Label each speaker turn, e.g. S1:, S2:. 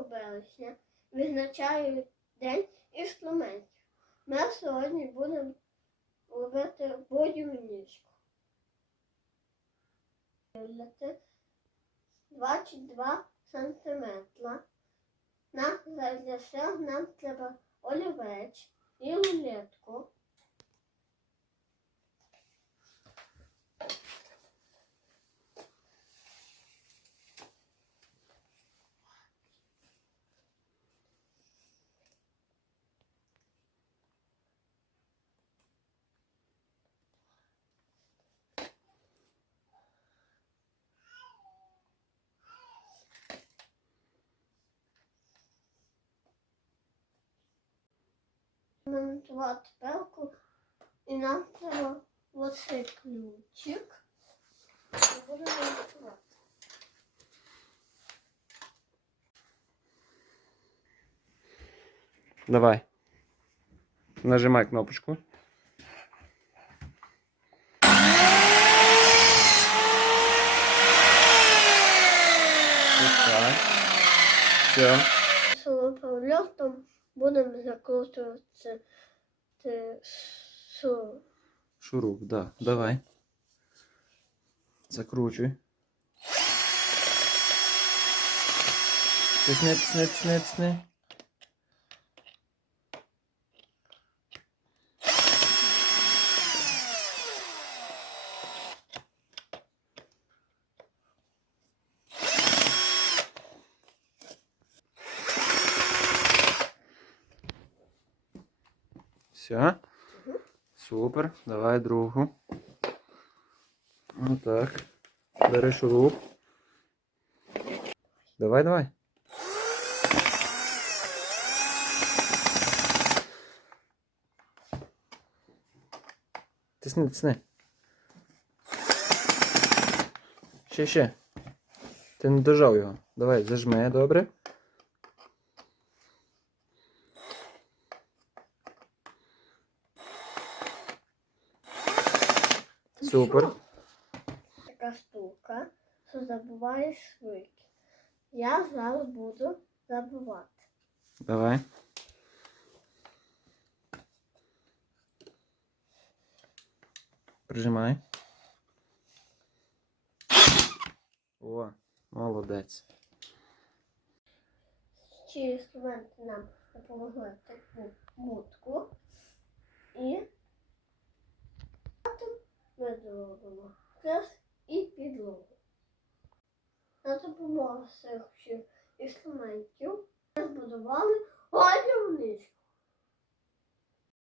S1: вересня відзначають День інструментів. Ми сьогодні будемо робити будівничку. 22 сантиметра. На для цього нам треба олівець і рулетку. Монтувати пелку і нам треба оцей ключик. І будемо монтувати.
S2: Давай. Нажимай кнопочку. Пускай. Все.
S1: Солоповльотом будемо закручувати шуруп.
S2: Шуруп, так. да. Давай. Закручуй. Тисни, тисни, тисни, тисни. Все. Супер. Давай другу. Отак. Бери шуруп. Давай, давай. Тисни, тисни. Ще, ще. Ти не дожав його. Давай, зажми, добре. Супер.
S1: Така штука, що забуваєш швидко. Я зараз буду забувати.
S2: Давай. Прижимай. О, молодець.
S1: Ці інструменти нам допомогли таку будку. І ми зробимо крес і підлогу. За допомогою цих інструментів ми збудували одяг